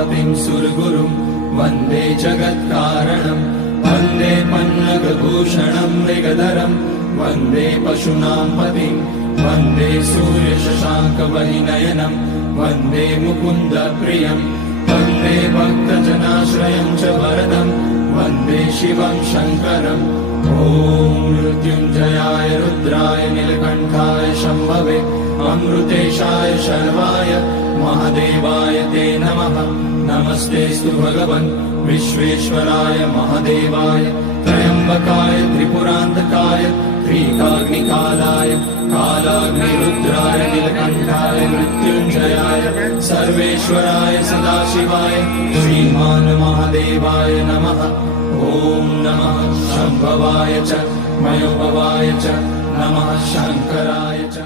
उमापतिं सुरगुरुं वन्दे जगत्कारणं वन्दे पन्नगभूषणं मृगधरं वन्दे पशूनां पतिं वन्दे सूर्यशशाङ्कवहिनयनं वन्दे मुकुन्दप्रियं वन्दे भक्तजनाश्रयं च वरदं वन्दे शिवं शङ्करम् ॐ मृत्युञ्जयाय रुद्राय नीलकण्ठाय शम्भवे अमृतेशाय शर्वाय महादेवाय ते नमः। नमस्तेऽस्तु भगवन् विश्वेश्वराय महादेवाय त्र्यम्बकाय त्रिपुरान्तकाय त्रिकाग्निकालाय कालाग्निरुद्राय नीलकण्ठाय मृत्युञ्जयाय सर्वेश्वराय सदाशिवाय श्रीमान् महादेवाय नमः। ॐ नमः शम्भवाय च मयोभवाय च नमः शङ्कराय च।